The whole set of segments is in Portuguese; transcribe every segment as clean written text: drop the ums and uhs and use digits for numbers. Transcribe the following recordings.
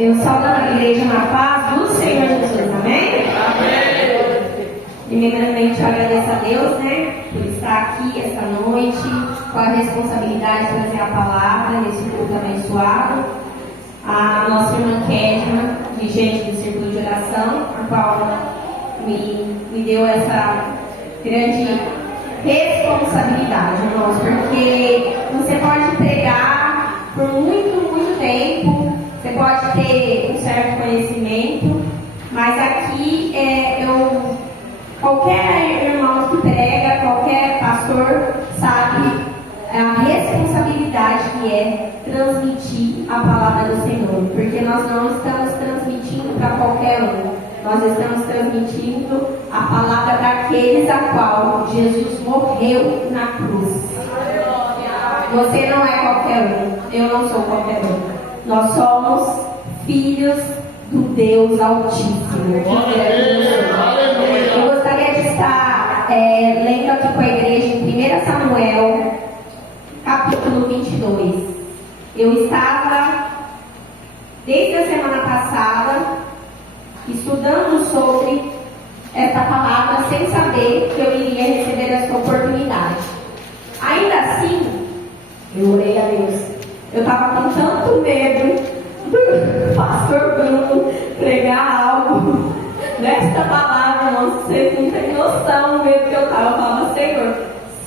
Eu saúdo a igreja na paz do Senhor Jesus, amém? Amém. Primeiramente, eu agradeço a Deus, né, por estar aqui esta noite, com a responsabilidade de trazer a palavra nesse culto abençoado. A nossa irmã Kedma, dirigente do Círculo de Oração, a qual me deu essa grande responsabilidade, irmãos, porque você pode pregar por muito tempo, você pode ter um certo conhecimento, mas aqui qualquer irmão que prega, qualquer pastor sabe a responsabilidade que é transmitir a palavra do Senhor, porque nós não estamos transmitindo para qualquer um, nós estamos transmitindo a palavra daqueles a qual Jesus morreu na cruz. Você não é qualquer um, eu não sou qualquer um. Nós somos filhos do Deus Altíssimo. Eu gostaria de estar lendo aqui com a igreja em 1 Samuel, capítulo 22. Eu estava, desde a semana passada, estudando sobre esta palavra, sem saber que eu iria receber essa oportunidade. Ainda assim, eu orei a Deus. Eu estava com tanto medo do pastor Bruno pregar algo nesta palavra, você não tem noção do medo que eu estava. Eu falava, Senhor,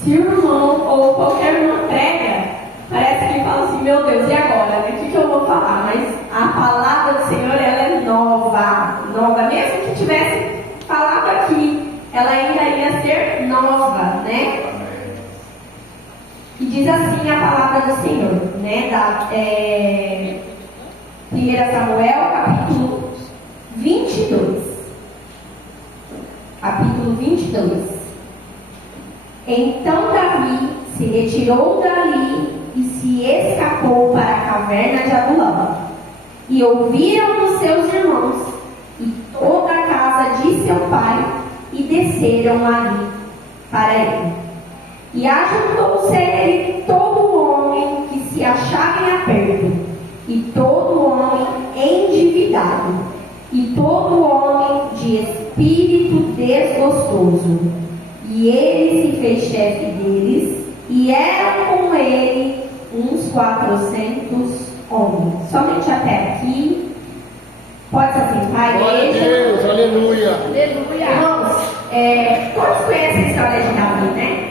se o irmão ou qualquer irmão prega, parece que ele fala assim, meu Deus, e agora? Né? O que eu vou falar? Mas a palavra do Senhor, ela é nova, mesmo que tivesse falado aqui, ela ainda ia ser nova, né? E diz assim a palavra do Senhor, né? 1 Samuel, capítulo 22. Capítulo 22. Então Davi se retirou dali e se escapou para a caverna de Adulão. E ouviram os seus irmãos e toda a casa de seu pai e desceram ali para ele. E ajuntou-se a ele todo homem que se achava em aperto, e todo homem endividado, e todo homem de espírito desgostoso. E ele se fez chefe deles, e eram com ele uns 400 homens. Somente até aqui. Pode se assentar, glória igreja. a Deus, aleluia. Aleluia. Irmãos, todos conhecem a história de Davi, né?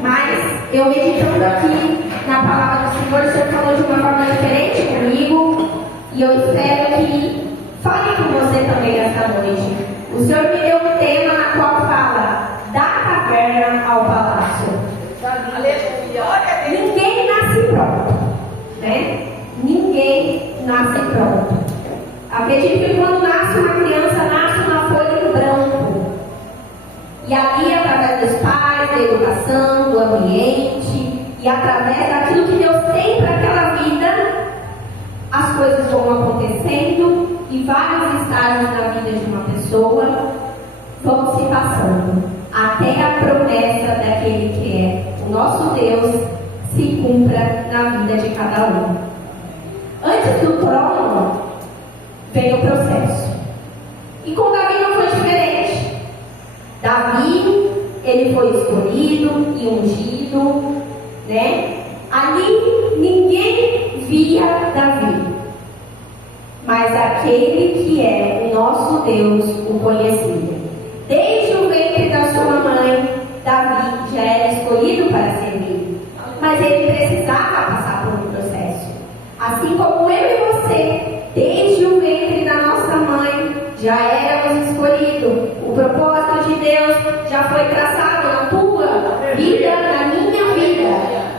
Mas eu meditando aqui na palavra do Senhor, o Senhor falou de uma forma diferente comigo, e eu espero que fale com você também esta noite. O Senhor me deu um tema na qual fala da caverna ao palácio. Aleluia. Ninguém nasce pronto, né? Ninguém nasce pronto. Acredito que quando nasce uma criança, nasce uma folha em branco. E ali, através dos pais, da educação, do ambiente, e através daquilo que Deus tem para aquela vida, as coisas vão acontecendo e vários estágios da vida de uma pessoa vão se passando, até a promessa daquele que é o nosso Deus se cumpra na vida de cada um. Antes do trono, veio o processo. E com Davi não foi diferente. Davi, ele foi escolhido e ungido, né? Ali ninguém via Davi, mas aquele que é o nosso Deus o conhecia. Desde o ventre da sua mãe, Davi já era escolhido para servir, mas ele precisava passar por um processo. Assim como eu e você, desde o ventre da nossa mãe, já éramos escolhidos. O propósito de Deus já foi traçado na tua vida, na minha vida.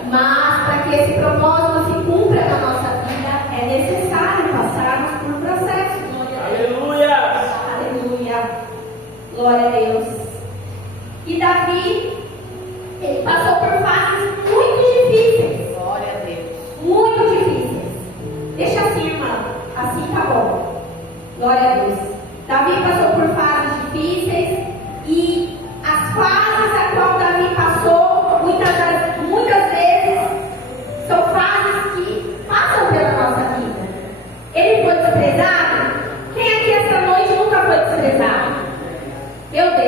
Mas para que esse propósito se cumpra na nossa vida, é necessário passarmos por um processo. Aleluia! Aleluia! Glória a Deus! E Davi, ele passou por fases muito difíceis. Glória a Deus! Muito difíceis. Deixa assim, irmã. Assim tá bom. Glória a Deus. Davi passou por fases difíceis, e as fases a qual Davi passou, muitas vezes, são fases que passam pela nossa vida. Ele foi desprezado?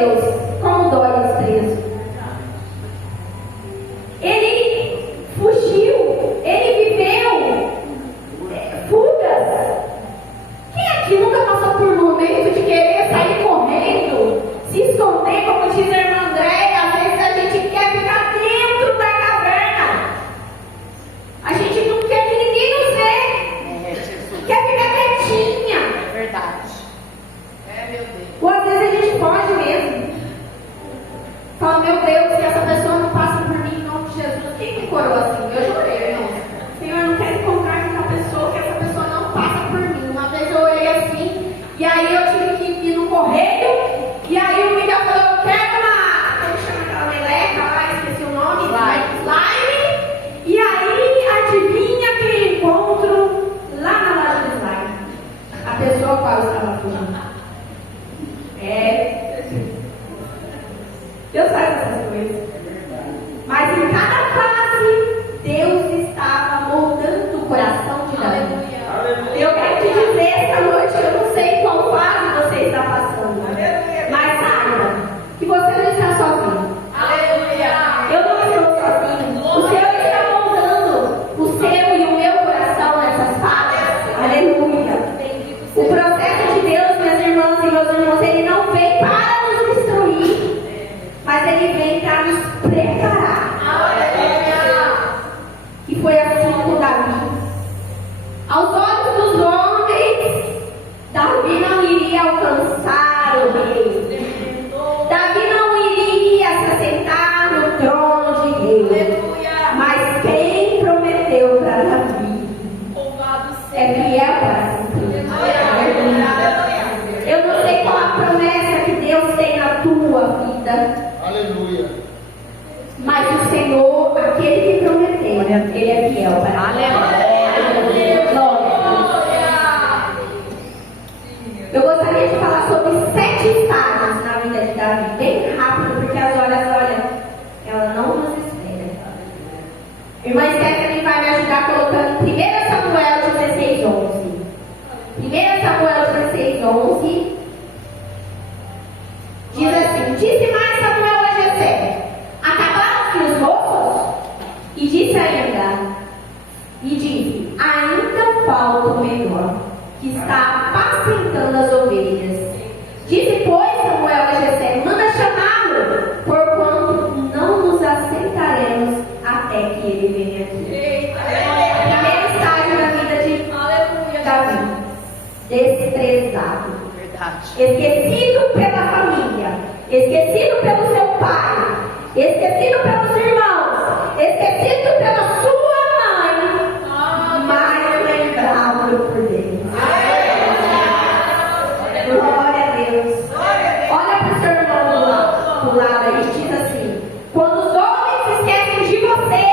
Deus, como dói os presos. Ele fugiu, ele viveu fugas. Quem aqui nunca passou por um momento de querer sair correndo, se esconder, como diz a irmã Andréia? Às vezes a gente quer ficar dentro da caverna. A gente não quer que ninguém nos vê. Quer ficar quietinha. É verdade. É, meu Deus. Ou às vezes a gente pode mesmo. Fala, meu Deus, se essa pessoa não passa por mim em nome de Jesus. Quem me curou assim? Eu chorei, irmão. Senhor, eu não quero encontrar com essa pessoa, que essa pessoa não passa por mim. Uma vez eu orei assim, e aí eu tive que ir no correio, e aí o Miguel falou, eu quero uma, como chama aquela meleca lá, esqueci o nome, slime. E aí, adivinha quem encontro lá na loja de slime? A pessoa qual estava fugindo. Deus faz essas coisas. Mas em cada fase, Deus estava moldando o coração de Davi. Eu quero te dizer esta noite, eu não sei qual fase você está passando, mas saiba que você não está sozinho. Eu não estou sozinho. O Senhor está moldando o seu e o meu coração nessas fases. Aleluia. O processo de Deus, minhas irmãs e meus irmãos, ele não vem para nos destruir, mas ele vem para nos preparar. E foi assim com Davi. Aos olhos dos homens, Davi não iria alcançar o rei. Davi não iria se assentar no trono de rei. Mas quem prometeu para Davi é fiel para sempre. Eu não sei qual a promessa que Deus tem na tua vida. Aleluia. Mas o Senhor, aquele que prometeu, ele é fiel para Aleluia. Eu gostaria de falar sobre 7 estágios na vida de Davi, bem rápido, porque as horas, olha, ela não nos espera. Irmã Stephanie vai me ajudar colocando 1 Samuel 16:11. 1 Samuel 16:11 diz assim: disse mais Samuel a Jessé: acabaram-se os moços? E disse ainda falta o menor, que está apacentando as ovelhas. Disse, pois, Samuel a Jessé: manda chamá-lo, porquanto não nos assentaremos até que ele venha aqui. Primeiro estágio da vida de Davi: desprezado, esquecido pela família, esquecido pelo seu pai, esquecido pelos irmãos, esquecido pela sua mãe, mas lembrado por Deus. Glória a Deus. Olha para o seu irmão do lado aí e diz assim: quando os homens se esquecem de você,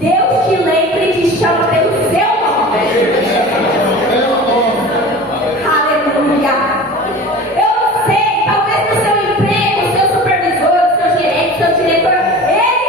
Deus te lembra e te chama pelo seu nome. Aleluia. Eu não sei, talvez no seu emprego, o seu supervisor, o seu gerente, o seu diretor, ele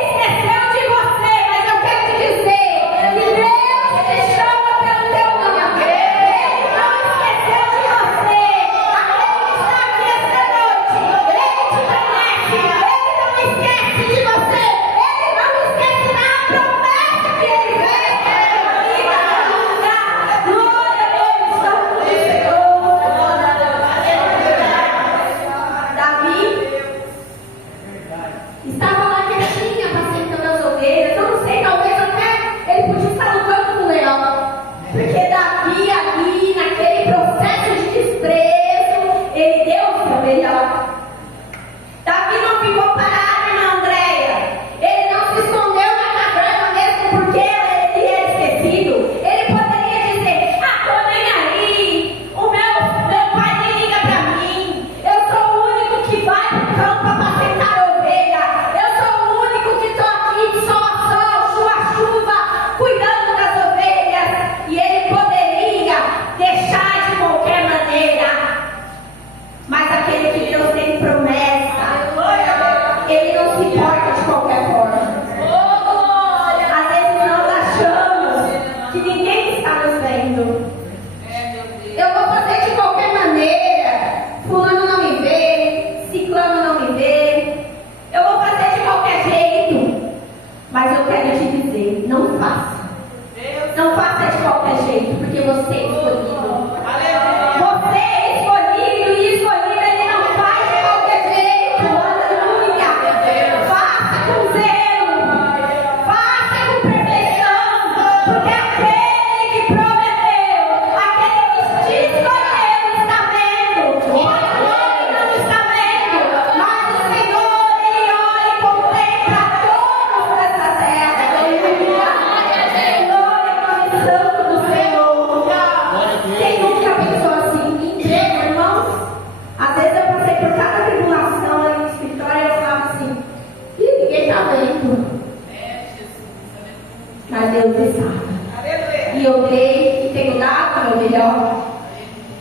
de qualquer jeito, porque você é escolhido. Você é escolhido e escolhido, ele não faz de qualquer jeito. Aleluia. Faça com zelo. Faça com perfeição. Porque aquele que prometeu, aquele que te escolheu está vendo. Ele não está vendo. Mas o Senhor, ele olha e contempla todos dessa terra. Aleluia. Glória ao Santo do Senhor. Quem nunca pensou assim? Ninguém, irmãos. Às vezes eu passei por cada tribulação ali no escritório e eu falava assim: ih, ninguém está vendo. Mas Deus estava. E eu dei e tenho dado o meu melhor.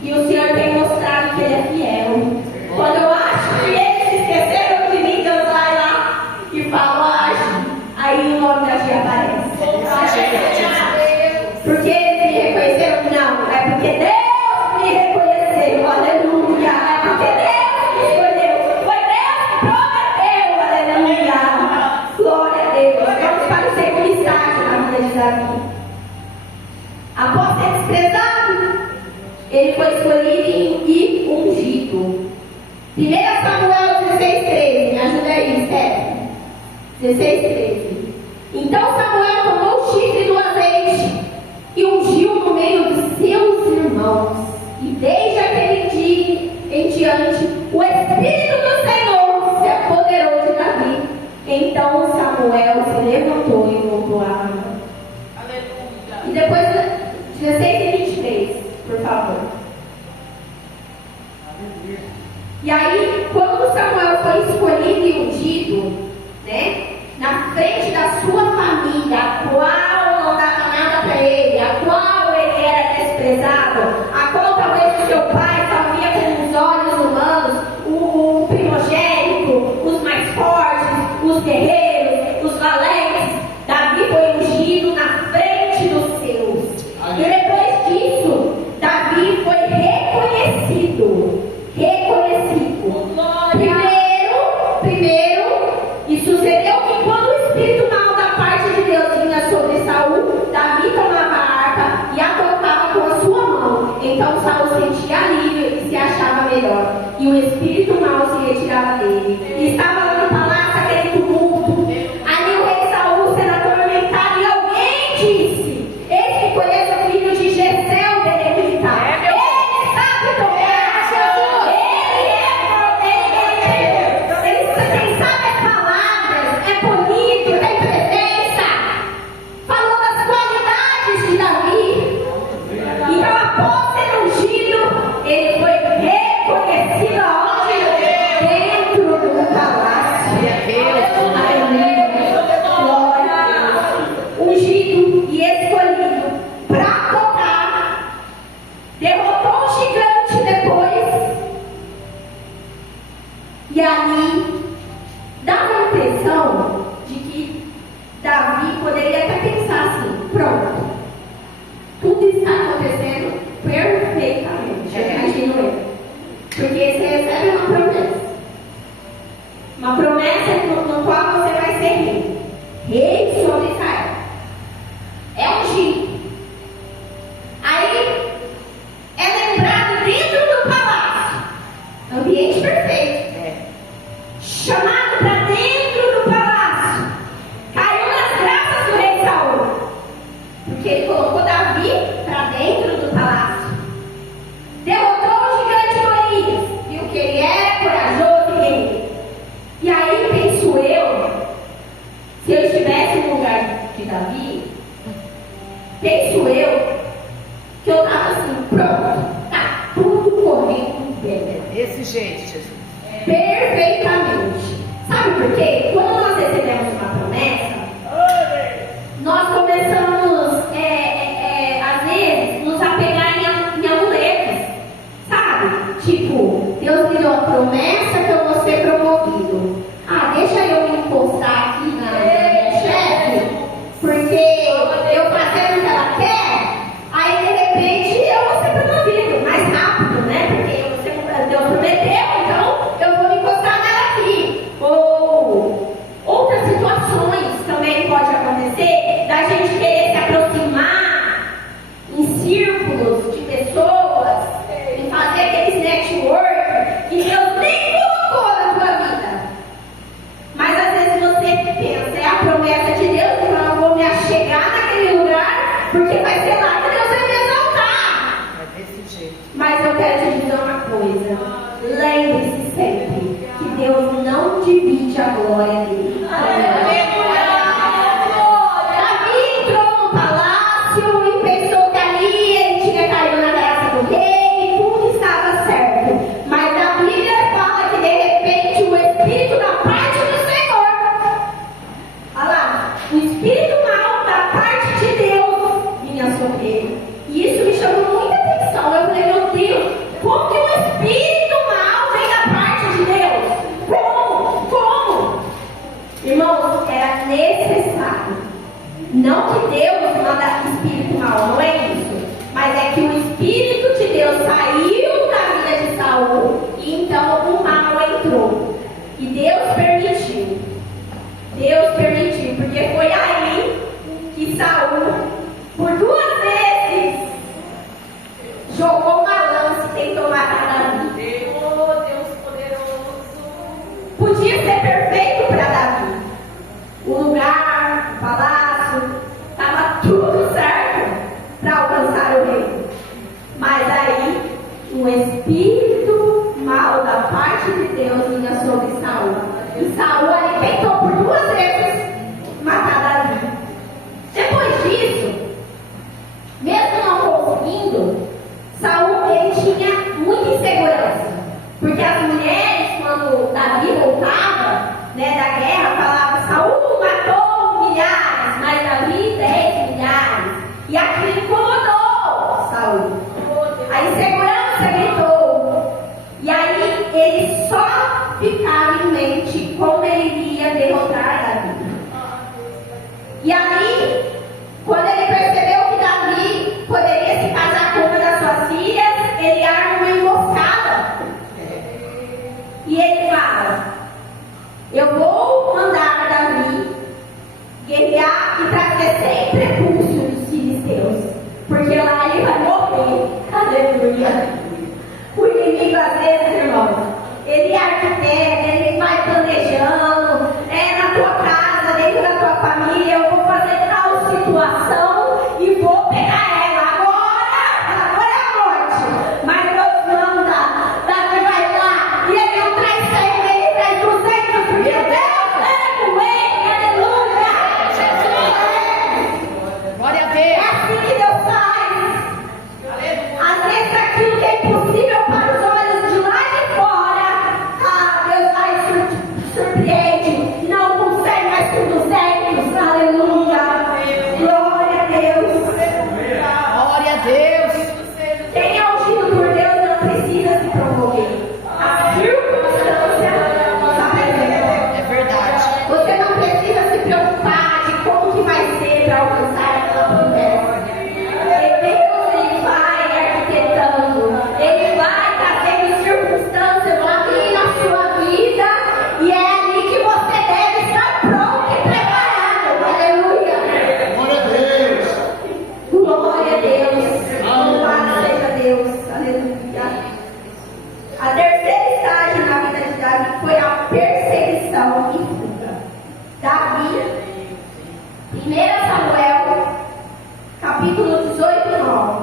E o Senhor tem mostrado que Ele é fiel. Quando eu acho que eles se esqueceram de mim, Deus vai lá e fala: age. Aí o nome da tia aparece. Porque eles me reconheceram? Não, é porque Deus me reconheceu. Aleluia. É porque Deus me escolheu. Foi Deus que prometeu. Aleluia. Glória a Deus. Vamos para o segundo estágio na vida de Davi. Após ser desprezado, ele foi escolhido e ungido. 1 Samuel 16:13. Me ajuda aí, Stephanie. 16:13. Então Samuel tomou o chifre do azeite e ungiu no meio de seus irmãos. E desde aquele dia em diante, o Espírito do Senhor se apoderou de Davi. Então Samuel se levantou e voltou a Ramá. Aleluia. E depois, 16:23, por favor. E aí, quando Samuel foi escolhido e ungido, né, na frente da sua família, a qual não dava nada para ele, a qual ele era desprezado, a qual talvez o seu pai só via com os olhos humanos, o primogênito, os mais fortes, os guerreiros, os valentes, Davi foi ungido na frente dos seus. E depois disso, Davi foi reconhecido. Primeiro, e sucedeu que quando o espírito mal da parte de Deus vinha sobre Saul, Davi tomava a harpa e a tocava com a sua mão. Então Saul sentia alívio e se achava melhor. E o espírito mal se retirava dele. E estava lá no palácio aquele tumulto. Ali o rei Saul sendo atormentado e alguém disse: eis que conheço o filho de Jessé, o benedita. Ele sabe tocar. Quem sabe as palavras, é bonito, tem presença. Falou das qualidades de Davi. Então, após ser ungido, ele foi reconhecido aonde? Dentro do palácio. Glória a Deus. Ungido e escolhido para tocar. Derrotou o gigante depois. E ali dava a impressão de que Davi poderia até pensar assim: pronto, tudo está acontecendo perfeitamente. Eu imagino ele. Porque você recebe uma promessa. Uma promessa no qual você vai ser rei. Rei sobre Israel. É ungido. Aí é lembrado dentro do palácio. Ambiente perfeito. Chamado para dentro do palácio. Caiu nas graças do rei Saul. Porque ele colocou Davi para dentro do palácio. Derrotou o gigante Golias. Viu que ele era corajoso e guerreiro. E aí penso eu, se eu estivesse no lugar de Davi, penso eu que eu estava assim: pronto, tá tudo correndo bem. Desse jeito, Jesus. Perfeitamente. Sabe por quê? Quando nós recebemos uma promessa, nós começamos, às vezes, nos apegar em amuletos. Sabe? Tipo, Deus me deu a promessa que eu vou ser promovido. Ah, deixa eu me encostar aqui na minha chefe, porque eu fazendo o que ela quer, aí de repente eu vou ser promovido mais rápido, né? Porque Deus prometeu, então um espírito mau da parte de Deus vinha sobre Saul. E Saul ali tentou por 2 vezes matar Davi. Depois disso, mesmo não conseguindo, Saul ele tinha muita insegurança. Porque as mulheres, quando Davi voltava, né, da guerra, falavam: Saul matou milhares, mas Davi 10 milhares. E aquilo incomodou Saul. A insegurança gritou. E aí ele só ficava em mente como ele iria derrotar Davi. E aí, quando ele percebeu que Davi poderia se casar com uma das suas filhas, ele arma uma emboscada. E ele fala: eu vou mandar Davi guerrear e trazer sem prepúcio dos filisteus, porque lá ele vai morrer. Aleluia. O inimigo, às vezes, irmãos, ele arquiteta, ele vai planejando, na tua casa, dentro da tua família: eu vou fazer tal situação e vou pegar ela. Agora é a morte. Mas Deus manda, Davi vai lá, e ele não traz 100, ele traz 200, porque Deus é com ele. Aleluia. Glória a Deus. É assim que Deus faz. Às vezes aquilo que é impossível para os olhos de lá de fora, Deus vai surpreende. Não consegue mais com 200. Aleluia. Glória a Deus. Glória a Deus. Quem é ungido por Deus não precisa se promover. A circunstância está presente. É verdade. Você não precisa se preocupar de como que vai ser para alcançar aquela promessa. Deus, ele vai arquitetando, ele vai trazendo circunstâncias ali na sua vida, e é ali que você deve estar pronto e preparado. Aleluia. Glória a Deus. Glória a Deus. Louvado seja Deus. Aleluia. A terceira estágio na vida de Davi foi a perseguição e fuga. Davi, 1 Samuel, capítulo 18, 9.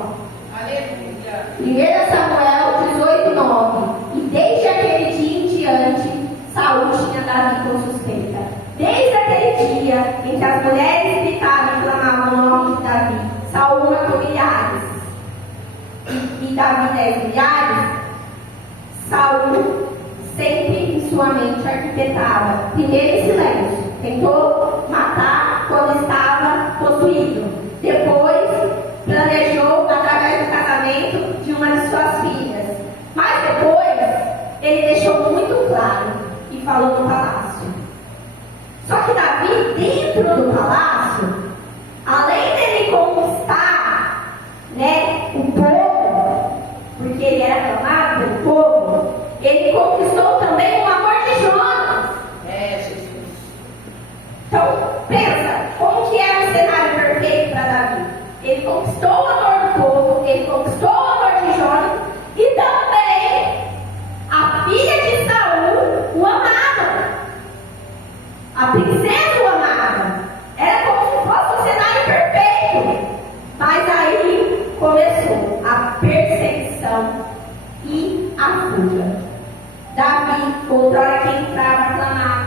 Aleluia. 1 Samuel 18, 9. E desde aquele dia em diante, Saul tinha Davi por suspeita. Desde aquele dia em que as mulheres gritavam e clamavam o nome de Davi, Saul matou milhares e Davi 10 milhares. Saul sempre em sua mente arquitetava, primeiro em silêncio, tentou matar quando estava possuído. Depois planejou através do casamento de uma de suas filhas. Mas depois ele deixou muito claro e falou no palácio. Só que Davi, dentro do palácio, além dele conquistar, o povo, porque ele era aclamado pelo povo, ele conquistou também o amor de Jonas. Jesus. Então, pensa, como que era o cenário perfeito para Davi? Ele conquistou o amor do povo, ele conquistou o amor de Jonas, e também a filha de Saul o amava. A princesa o amava. Era como se fosse um cenário perfeito. Mas aí começou a perseguição e a fuga. Davi, outrora que entrava clamava,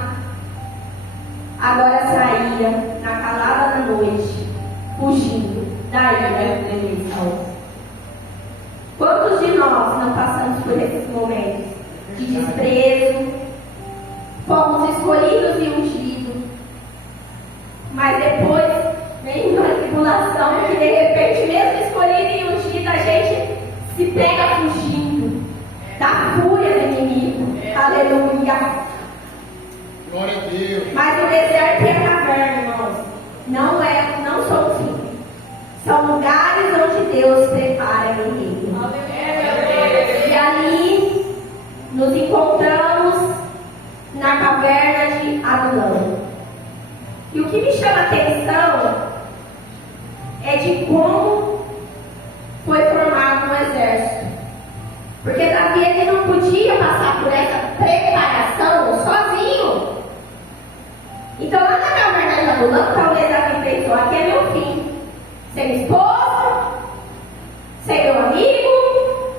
agora saía na calada da noite, fugindo da ira de Saul. Quantos de nós não passamos por esses momentos de desprezo? Fomos escolhidos e ungidos, mas depois vem uma tribulação que de repente, mesmo escolhido e ungido, a gente se pega fugindo da fúria do inimigo. Aleluia. Glória a Deus. Mas o deserto e a caverna, irmãos, não são simples. São lugares onde Deus prepara guerreiros. E ali nos encontramos na caverna de Adulão. E o que me chama a atenção é de como foi formado um exército. Porque Davi ele não podia passar por essa preparação sozinho. Então lá na caverna de Adulão, talvez Davi pensou, aqui é meu fim. Sem esposa, sem meu amigo,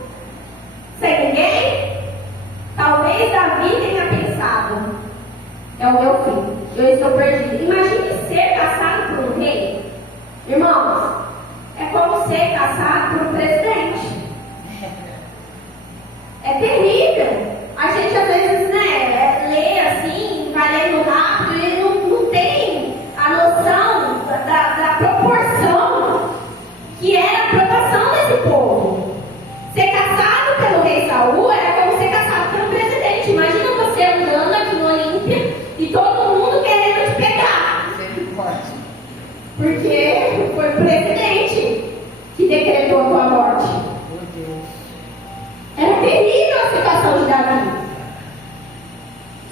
Era terrível a situação de Davi.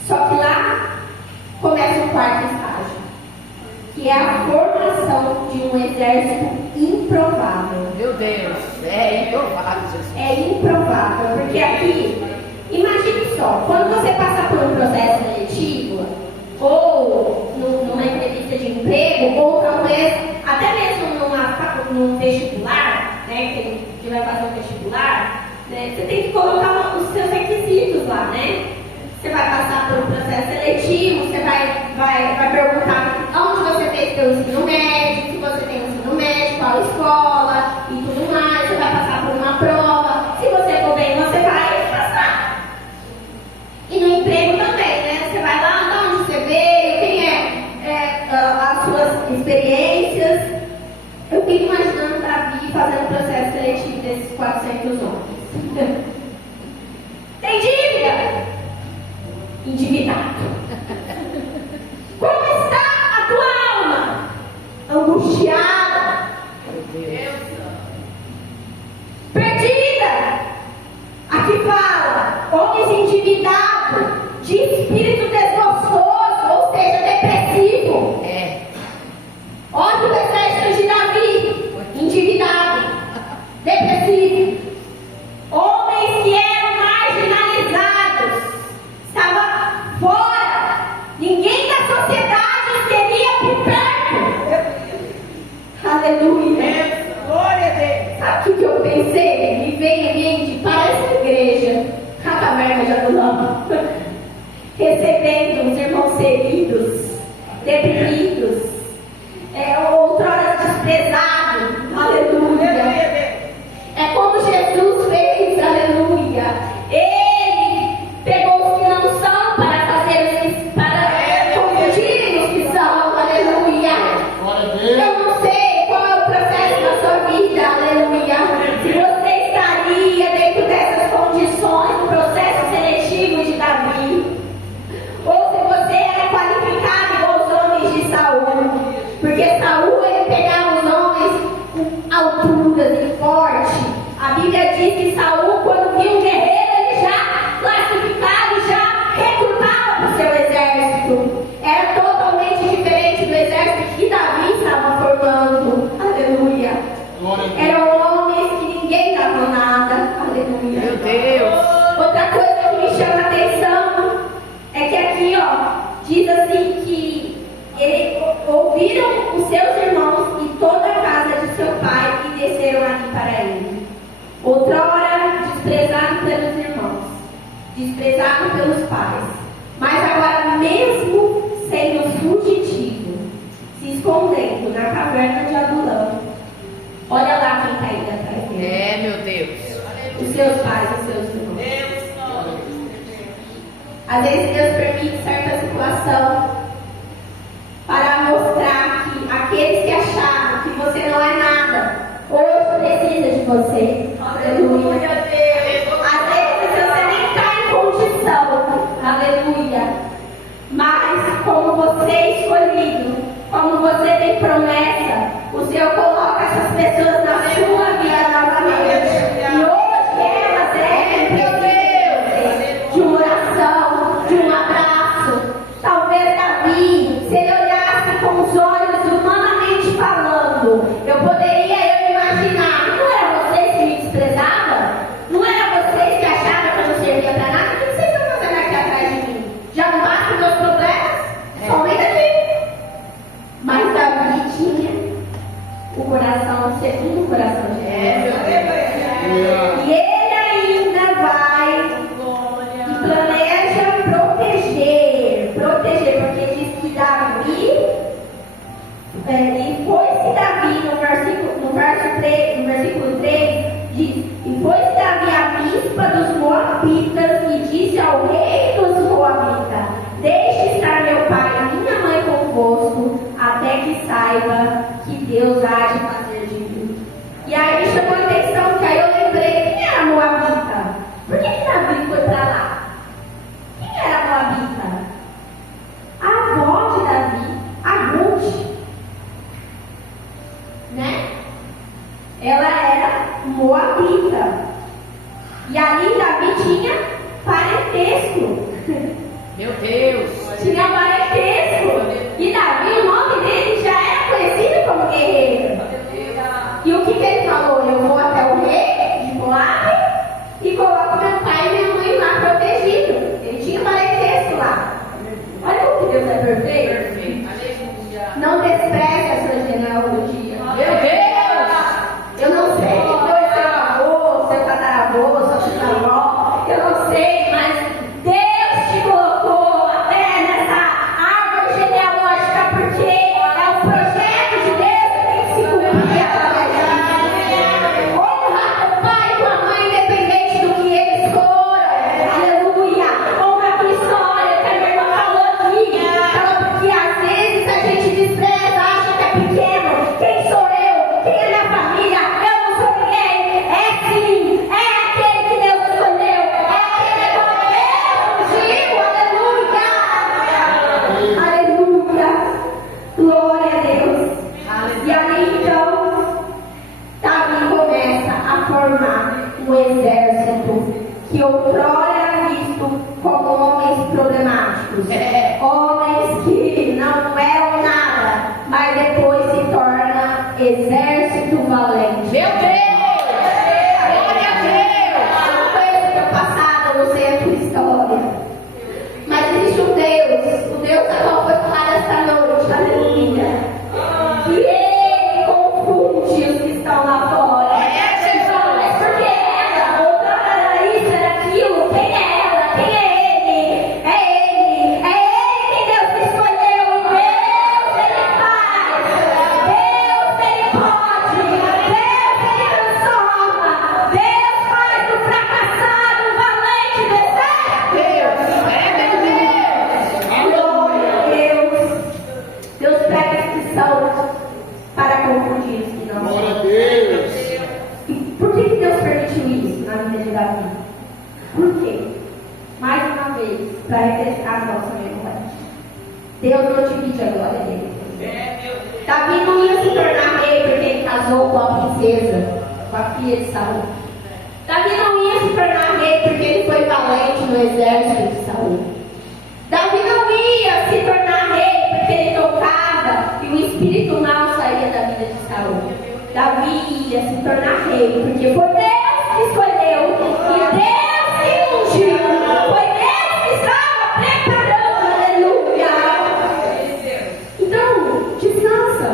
Só que lá começa o quarto estágio, que é a formação de um exército improvável. Meu Deus, é improvável, Jesus. É improvável, porque aqui, imagine só, quando você passa por um processo seletivo, ou numa entrevista de emprego, ou talvez até mesmo num vestibular, né, que vai fazer um vestibular, né, você tem que colocar os seus requisitos lá, né? Você vai passar por um processo seletivo, você vai perguntar onde você fez seu ensino médio, se você tem ensino médio, qual escola e tudo mais. Você vai passar por uma prova. Se você for bem, você vai passar. E no emprego também, né? Você vai lá, de onde você veio, quem as suas experiências. Eu fico imaginando Davi fazendo o processo seletivo desses 400 homens. Tem dívida? Endividado. Como está a tua alma? Angustiada. Perdida. Aqui fala, homens endividados, de espírito desgostoso, ou seja, depressivo. Olha o exército de Davi, endividado, depressivo. Homens que eram marginalizados, estava fora. Ninguém da sociedade os queria por perto. Aleluia. Glória a Deus. Sabe o que eu pensei? Me veio em mente para essa igreja, a taberna de Adulão, recebendo os irmãos feridos, deprimidos, outrora desprezados. Aleluia. É como Jesus fez, aleluia. Ele pegou os que não são para fazer para confundir os que são, aleluia. Eu não sei qual é o processo da sua vida, aleluia. Se você estaria dentro dessas condições do processo seletivo de Davi, ou se você era qualificado igual os homens de Saul, porque Saul ele pegava os homens com alturas e forte. A Bíblia diz que Saul, quando via um guerreiro, ele já classificava, já recrutava para o seu exército. Era totalmente diferente do exército que Davi estava formando. Aleluia. Eram homens que ninguém dava nada. Aleluia. Meu Deus. Outra coisa que me chama a atenção é que aqui, diz assim que ouviram os seus irmãos e toda a casa de seu pai e desceram ali para ele. Outrora desprezado pelos irmãos, desprezado pelos pais, mas agora mesmo sendo fugitivo, se escondendo na caverna de Adulão. Olha lá quem está indo atrás dele. Meu Deus. Os seus pais, os seus irmãos. Às vezes Deus permite certa situação para mostrar que aqueles que achavam que você não é nada, hoje precisa de você. Aleluia. Às vezes você nem está em condição. Aleluia. Mas como você é escolhido, como você tem promessa, o Senhor coloca essas pessoas na sua vida novamente. E hoje elas é de uma oração, de um abraço. Talvez Davi, se ele olhasse com os olhos humanamente falando, eu poderia imaginar, não era vocês que me desprezavam? Não era vocês que achavam que eu não servia para nada? O que vocês estão fazendo aqui atrás de mim? Já não basta os meus problemas? Somente aqui. Mas Davi tinha o coração segundo o coração de Deus. moabita. E ali Davi tinha parentesco. Meu Deus. Tinha parentesco. E Davi, o nome dele já era conhecido como guerreiro. E o que ele falou? Eu vou até o rei de Moabe e coloco meu pai e minha mãe lá protegido. Ele tinha parentesco lá. Olha o que Deus é perfeito. Não despreze a sua genealogia. Meu Deus. Eu não sei quem foi seu avô, seu tataravô, sua bisavó. Eu não sei, mas Deus te colocou até nessa árvore genealógica porque é o projeto de Deus que tem que se cumprir através disso. Honra teu pai e tua mãe, independente do que eles foram. Aleluia. Honra a tua história. Que a minha irmã falou aqui. Falou porque às vezes a gente despreza, acha que é pequeno. Quem sou eu? Quem é minha família? Eu não sou ninguém. É sim. É aquele que Deus escolheu. É aquele que Deus ungiu. Aleluia. Aleluia. Glória a Deus. E aí então, Davi começa a formar um exército que outrora era visto como homens problemáticos. Homens que não eram nada, mas depois se torna exército valente. Meu Deus. Glória a Deus. Eu não conheço o teu passado, eu não sei a tua história. Mas existe um Deus, o Deus a qual foi falar esta noite, aleluia. E Ele confunde os que estão lá fora. Mas porque ela, outrora era isso, era aquilo, quem é ela? Quem é ele? É ele. É ele que Deus escolheu. Deus, Ele faz. Deus, Ele pode. Deus, Ele transforma. Deus faz do fracassado um valente descer. Meu Deus. Glória a Deus. Deus pega os que são para confundir os que não Glória são. a Deus. E por que Deus permitiu isso na vida de Davi? Por quê? Mais uma vez, para refrescar a nossa memória. Deus não divide a glória dele. Davi não ia se tornar rei porque ele casou com a princesa, com a filha de Saul. Davi não ia se tornar rei porque ele foi valente no exército de Saul. Davi não ia se tornar rei porque ele tocava e o espírito mal saía da vida de Saul. Davi ia se tornar rei porque foi Deus que escolheu e Deus que ungiu. Foi Deus que estava preparando. Aleluia. Então, descansa.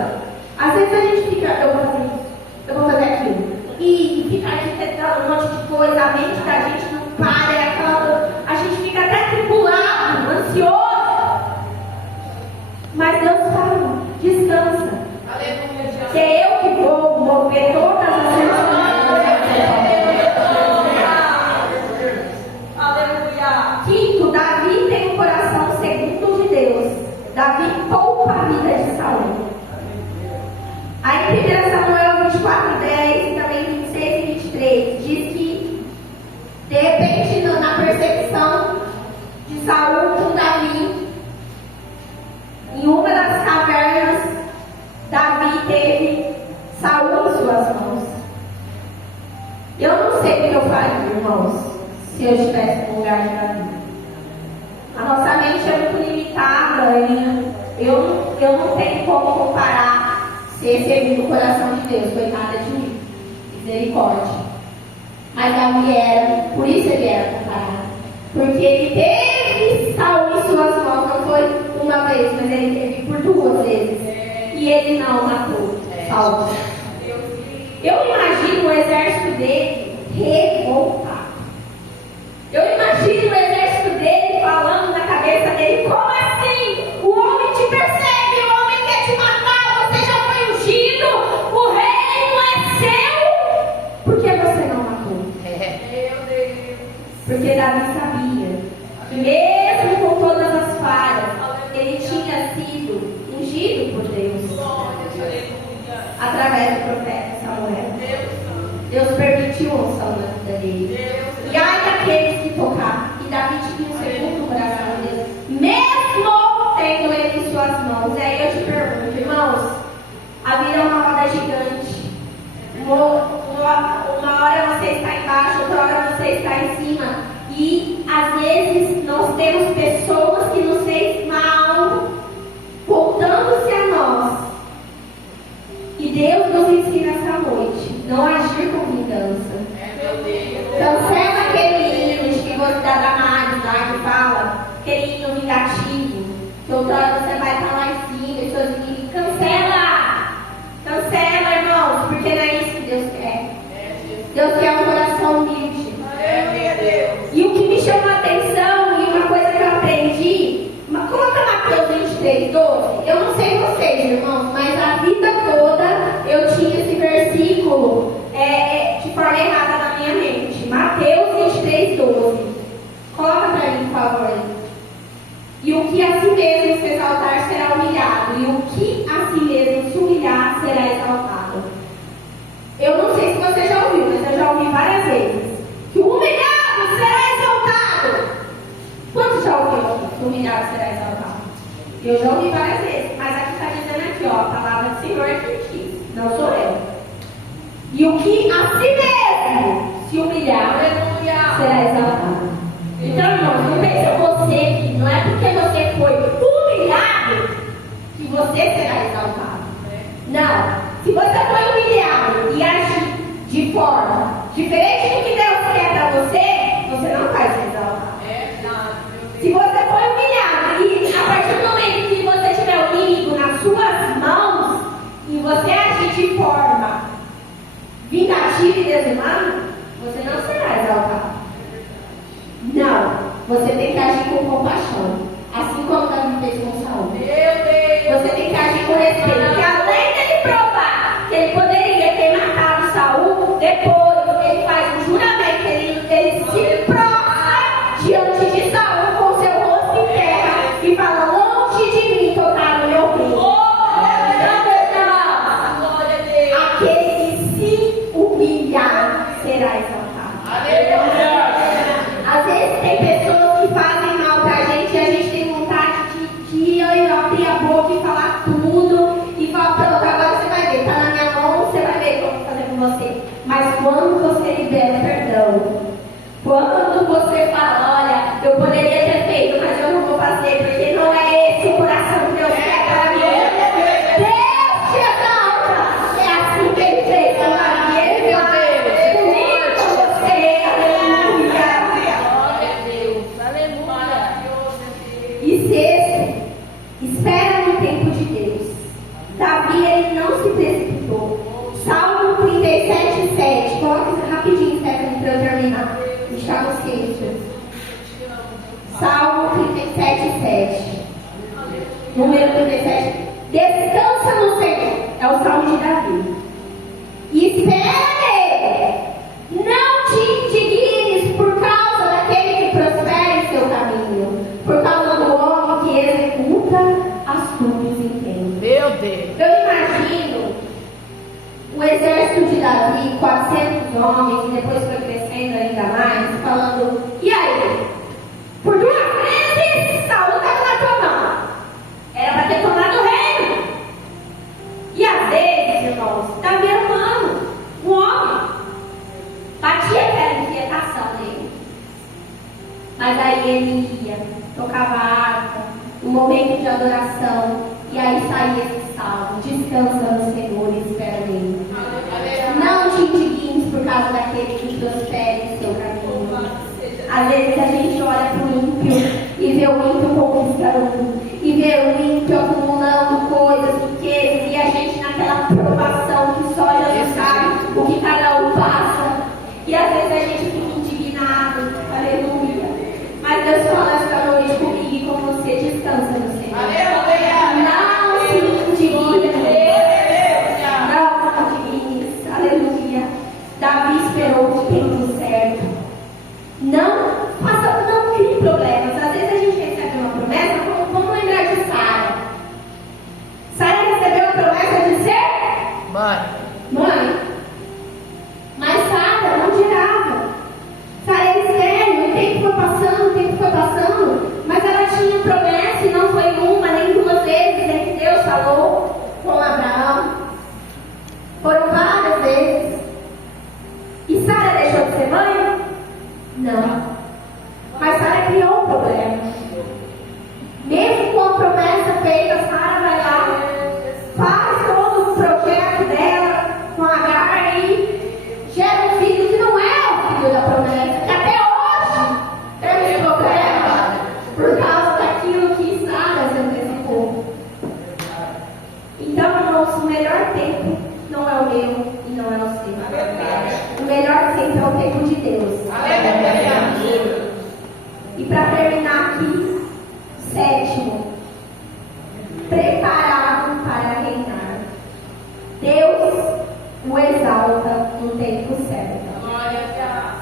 Às vezes a gente fica, eu vou fazer isso, eu vou fazer aquilo. E fica aqui tentando um monte de coisa, a mente da gente não para, é aquela, a gente fica até tribulado, ansioso. Mas Deus fala, descansa. Que é eu que vou mover todas as circunstâncias. Quinto, Davi tem um coração segundo de Deus. Davi poupa a vida de Saul. Aí em 1 Samuel 24:10 e também 26 e 23 diz que de repente na perseguição de Saul com Davi, em uma das cavernas, Davi teve Saul em suas mãos. Eu não sei o que eu faria, irmãos, se eu estivesse no lugar de Davi. A nossa mente é muito limitada e eu não tenho como comparar ser segundo o coração de Deus. Coitada de mim, misericórdia. Mas Davi era, por isso ele era comparado. Porque ele teve Saul em suas mãos, não foi uma vez, mas ele teve por 2 vezes. E ele não matou Saul. Eu imagino o exército dele revoltado. Eu imagino o exército dele falando na cabeça dele: como assim? O homem te persegue, o homem quer te matar, você já foi ungido, o reino é seu. Por que você não matou? Porque Davi sabia que mesmo com todas as falhas, ele tinha sido ungido por Deus através do profeta Samuel. Deus permitiu a unção na vida dele. E ai daqueles que tocaram. E Davi tinha um segundo coração de Deus, mesmo tendo ele em suas mãos. E aí eu te pergunto, irmãos, a vida é uma roda gigante. Uma está embaixo, outra hora você está em cima. E às vezes nós temos pessoas que nos fez mal, voltando-se a nós. E Deus nos ensina essa noite, não agir com vingança. Cancela aquele hino de que você da Damares lá que fala, aquele hino vingativo, que outra hora você vai estar lá em cima e seus inimigos. Cancela, irmãos, porque não é isso que Deus quer. Deus quer um coração humilde. E o que me chamou a atenção, e uma coisa que eu aprendi, coloca Mateus 23, 12. Eu não sei vocês, irmãos, mas a vida toda eu tinha esse versículo de forma errada na minha mente. Mateus 23, 12. Coloca para mim, por favor. E o que a si mesmo se exaltar será humilhado, e o que a si mesmo se humilhar será exaltado. Eu não sei se você já ouviu, mas eu já ouvi várias vezes. Que o humilhado será exaltado. Quantos já ouviram aqui? Que o humilhado será exaltado? Eu já ouvi várias vezes, mas aqui está dizendo aqui, ó, a palavra do Senhor é que diz, não sou eu. E o que a si mesmo se humilhar será exaltado. Então, irmãos, não pense você que não é porque você foi humilhado que você será exaltado. Não. Se você foi humilhado e agir de forma diferente do que Deus quer para você, você não vai se exaltar. Se você foi humilhado e a partir do momento que você tiver o inimigo nas suas mãos e você agir de forma vingativa e desumana, você não será exaltado. Não, você tem que agir com compaixão, assim como Davi fez com Saul. Você tem que agir com respeito, porque além dele provar que ele poderia ter matado Saul, depois ele faz um juramento, ele se prostra diante de Saul com seu rosto em terra e fala: longe de mim tocar no meu filho. Aquele que se humilhar será exaltado. Aleluia! Às vezes tem pessoas que fazem mal pra gente e a gente tem vontade de abrir a boca e falar tudo e falar: pronto, agora você vai ver, tá na minha mão, você vai ver o que eu vou fazer com você. Mas quando você libera perdão, quando você fala: olha, eu poderia ter feito, mas eu não vou fazer, porque não é esse o coração que Deus quer para mim. Deus te exalta. É assim que ele fez com Davi. Ele faz comigo, com você. E sexto, espera no tempo de Deus. Davi, ele não se precipitou. Salmo 37, 7. Coloca isso rapidinho, Stephanie, para eu terminar. A gente está no sexto. Salmo 37, 7. Número 37. Descansa no Senhor. É o salmo de Davi. E espera nele. Não te indignes por causa daquele que prospera em seu caminho, por causa do homem que executa astutos intensos. Meu Deus. Eu imagino o exército de Davi, 400 homens, e depois foi crescendo ainda mais, falando: e aí? Por 2 vezes Saul estava na tua mão. Era para ter tomado o reino. E às vezes, irmãos, Davi era humano, um homem. Batia aquela inquietação dele. Mas aí ele ia, tocava a harpa, um momento de adoração, e aí saía esse salmo: descansa no Senhor e espera nele. Não te indignes por causa daquele que prospera em seu caminho. Às vezes a gente olha para o ímpio e vê o ímpio conquistando, e vê o ímpio acumulando coisas, riquezas, e a gente naquela preocupação que só Jesus sabe o que cada um passa. E às vezes a gente fica indignado, aleluia. Mas Deus fala esta noite comigo e com você: descansa no Senhor. Não se indigne. Não se indigne. Aleluia. Davi esperou o tempo certo. Não crie problemas. Às vezes a gente recebe uma promessa, vamos lembrar de Sara. Sara recebeu a promessa de ser mãe. Mas Sara não girava. Sara era estéril, o tempo foi passando, mas ela tinha promessa e não foi uma, nem 2, deixou de ser mãe? Não. Mas Sara criou um problema. Mesmo com a promessa feita, Sara vai lá, faz todo o projeto dela com Agar e gera um filho que não é o filho da promessa, que até hoje temos problema por causa daquilo que Sara se antecipou. Então, irmãos, o melhor tempo não é o meu e não é o seu. O melhor tempo é o tempo de Deus. E para terminar aqui, sétimo, preparado para reinar. Deus o exalta no tempo certo.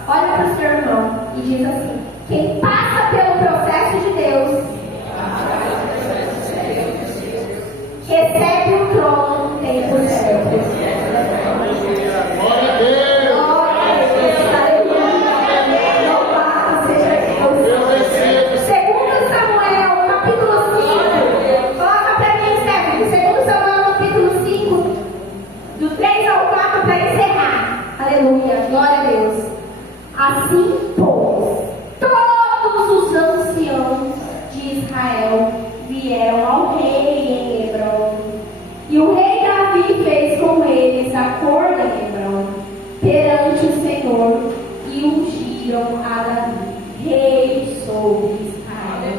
Olha para o seu irmão e diz assim: quem passa pelo processo de Deus recebe o trono no tempo certo. Glória a Deus. Aleluia. Louvado seja Deus. Segundo Samuel, capítulo 5. Coloca para mim, Stephanie. Segundo Samuel, capítulo 5, do 3 ao 4, para encerrar. Aleluia. Glória a Deus. Assim, pois, todos os anciãos de Israel vieram ao rei em Hebron. E o rei Davi fez com eles acordo em Hebron perante o Senhor e ungiram a Davi rei sobre Israel.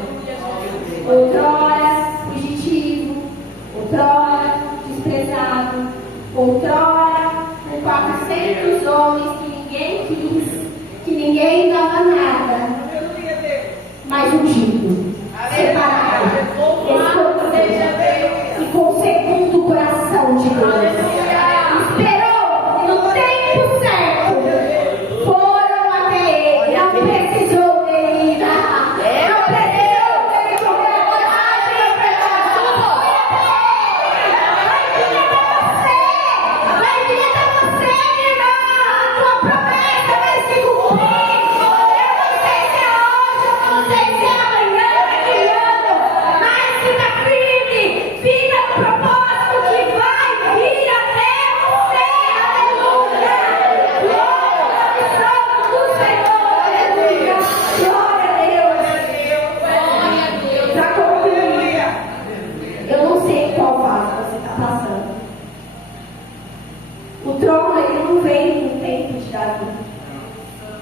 Outrora fugitivo, outrora desprezado, outrora com 400 homens que ninguém quis, que ninguém dava nada, mas ungido, separado, e com segundo o coração de Deus. Esperou e no tempo certo foram até ele. Não precisou dele ir lá. Não precisou dele correr coragem para vai vir até você, minha irmã. A tua promessa vai se cumprir. Eu não sei se é hoje, eu não sei se é amanhã, naquele ano, mas fica firme, fica no propósito que vai vir até você. Aleluia. Glória ao Santo do Senhor. Aleluia. Glória a Deus. Para concluir, eu não sei qual fase você está passando. O trono ele não veio no tempo de Davi.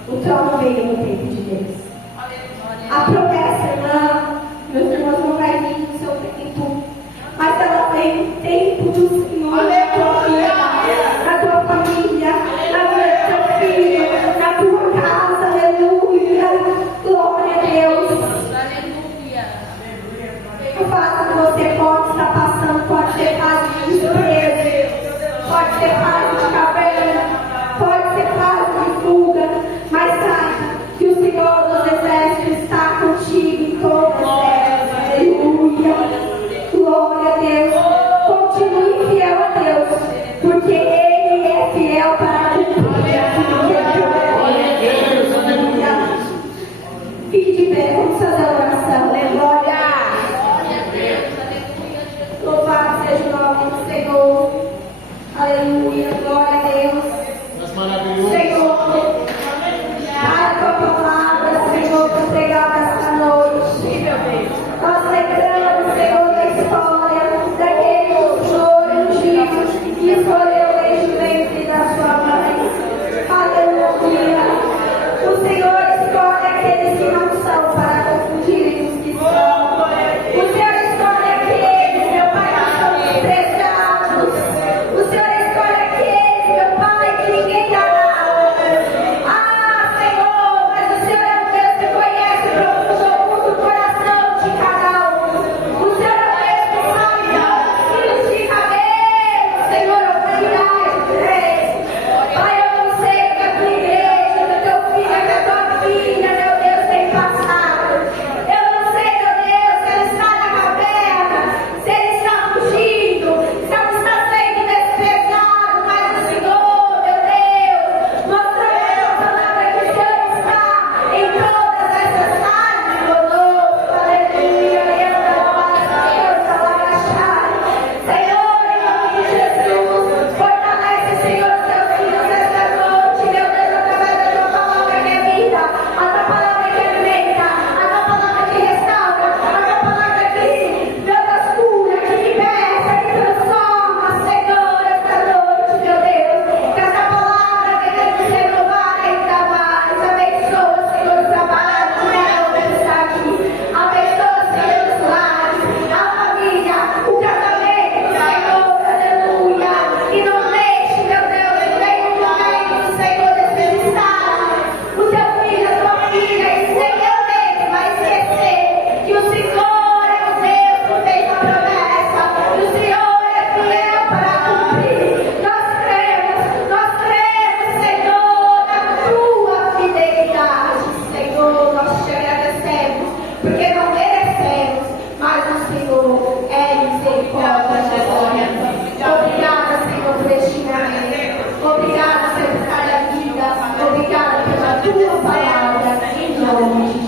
O trono veio no tempo de Deus. A promessa, irmã, meus irmãos, não vai vir no seu tempo, mas ela vem no tempo do Senhor. Na tua vida, na tua família, na vida do teu filho, na tua casa. Aleluia. Glória a Deus. O fato que você pode estar passando pode ser fase de desprezo, pode ser fase de caverna, pode ser fase de fuga, mas saiba que o Senhor dos Exércitos está contigo.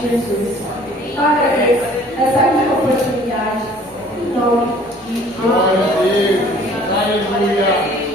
Jesus. Eu agradeço essa única oportunidade. Em nome de Jesus. Glória a Deus. Aleluia.